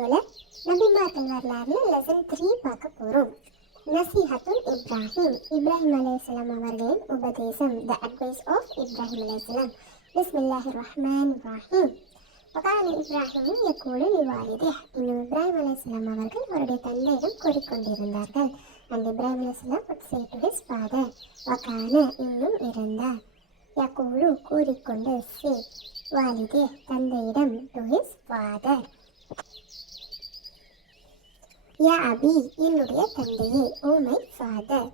வீடியோவில் நபிமார்கள் வரலாறுல லெசன் 3 பார்க்க போகிறோம். நசீஹத்துல் இப்ராஹிம், இப்ராஹிம் அலைஹிஸ்ஸலாம் அவர்களின் உபதேசம், த அட்வைஸ் ஆஃப் இப்ராஹிம் அலைஹிஸ்ஸலாம். பிஸ்மில்லாஹிர் ரஹ்மானிர் ரஹீம். வகான இப்ராஹிம் யகூலு லிவாலிதிஹ், இன்னும் இப்ராஹிம் அலைஹிஸ்ஸலாம் அவர்கள் அவருடைய தந்தையிடம் கூறிக்கொண்டிருந்தார்கள். And இப்ராஹிம் அலைஹிஸ்ஸலாம் would say to his father, வகான இன்னும் இருந்தார், யகூலு கூறிக்கொண்டு, say வாலிதே தந்தையிடம், to his father, யா அபி என்னுடைய தந்தையே, ஓ மை ஃபாதர்,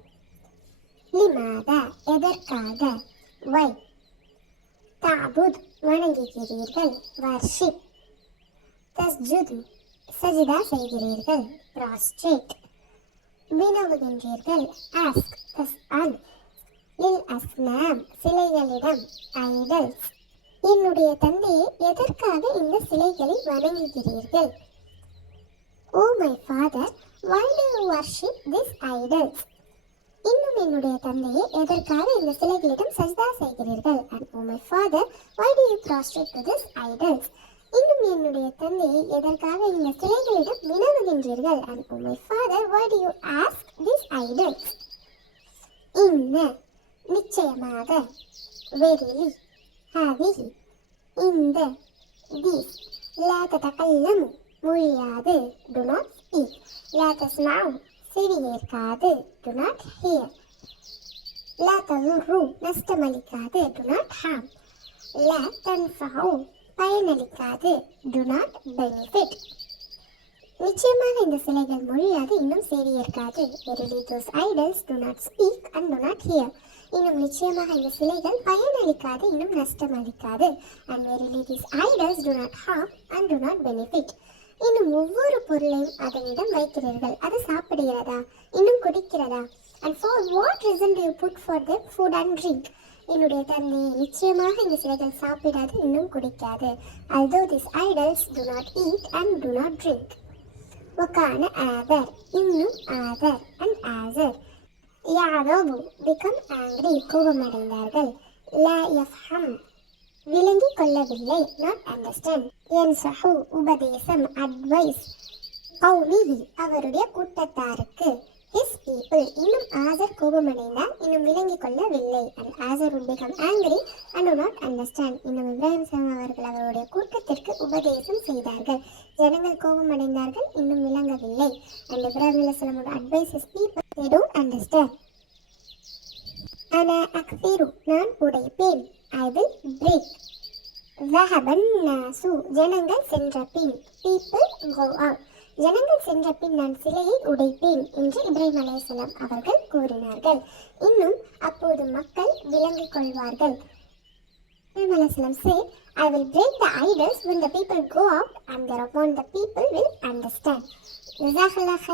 லிமாதா எதற்காக, வை, தஅபுத் வணங்குகிறீர்கள், வர்ஷிப், தஸ்ஜுது சஜிதா செய்கிறீர்கள், ப்ராஸ்ட்ரேட் வினவுகின்றீர்கள், ஆஸ்க் தஸ்அல், லில் அஸ்னாம் சிலைகளிடம், ஐடல்ஸ் என்னுடைய தந்தையை எதற்காக இந்த சிலைகளை வணங்குகிறீர்கள், oh my father, why do you worship these idols? இன்னும் என்னுடைய தந்தையை எதற்காக இந்த சிலைகளிடம் சஜ்தா செய்கிறீர்கள், and oh my father, why do you prostrate to these idols? இன்னும் என்னுடைய தந்தையை எதற்காக இந்த சிலைகளிடம் வினவுகின்றீர்கள், and oh my father, why do you ask these idols? இன்ன நிச்சயமாக, வெரிலி ஹாதிஹி இந்த, these law ததகல்லமு மொழியாது, do not speak, law தஸ்மஉ செவியேற்காது, do not hear, law ததுர்ரு நஷ்டமளிக்காது, do not harm, law தன்ஃபஉ பயனளிக்காது, do not benefit. நிச்சயமாக இந்த சிலைகள் மொழியாது, இன்னும் செவியேற்காது. Verily those idols do not speak and do not hear. இன்னும் நிச்சயமாக இந்த சிலைகள் பயனளிக்காது, இன்னும் நஷ்டமளிக்காது. And verily these idols do not harm and do not benefit. இன்னும் ஒவ்வொரு பொருளையும் அதனிடம் வைக்கிறீர்கள், அது சாப்பிடுகிறதா, இன்னும் குடிக்கிறதா? And for what reason do you put for them food and drink? என்னுடைய தந்தை நிச்சயமாக இந்த சிலைகள் சாப்பிடாது, இன்னும் குடிக்காது. Although these idols do not eat and do not drink. வகான ஆதர் இன்னும் ஆதர் and ஆசர், யாதோபு become angry கோபமடைந்தார்கள், லா யஃப்ஹம் விளங்கிக் கொள்ளவில்லை, not understand, யன்சஹு உபதேசம் அட்வைஸ், கௌமிஹி அவருடைய கூட்டத்தாருக்கு, his people இன்னும் ஆசர் கோபமடைந்தார், இன்னும் விளங்கிக் கொள்ளவில்லை, and Asar would become angry and do not understand. இன்னும் இப்ராஹிம் சலாம் அவர்கள் அவருடைய கூட்டத்திற்கு உபதேசம் செய்தார்கள், ஜனங்கள் கோபமடைந்தார்கள், இன்னும் விளங்கவில்லை. and இப்ராஹிம் அலைஹிஸ்ஸலாம் would advise his people, they don't understand. அனா அக்ஃபிரு நான் உடைப்பேன், I will break. ذهبன் நாசு ஜனங்கள் சென்ற பின், people go out ஜனங்கள் சென்ற பின் நான் சிலையை உடைப்பேன் என்று இப்ராஹிம் அலைஹிஸ்ஸலாம் அவர்கள் கூறினார்கள். இன்னும் அப்போது மக்கள் விளங்கிக் கொள்வார்கள். இப்ராஹிம் அலைஹிஸ்ஸலாம் said, I will break the idols when the people go out, and thereupon the people will understand. ஜஸாக்கல்லாஹ்.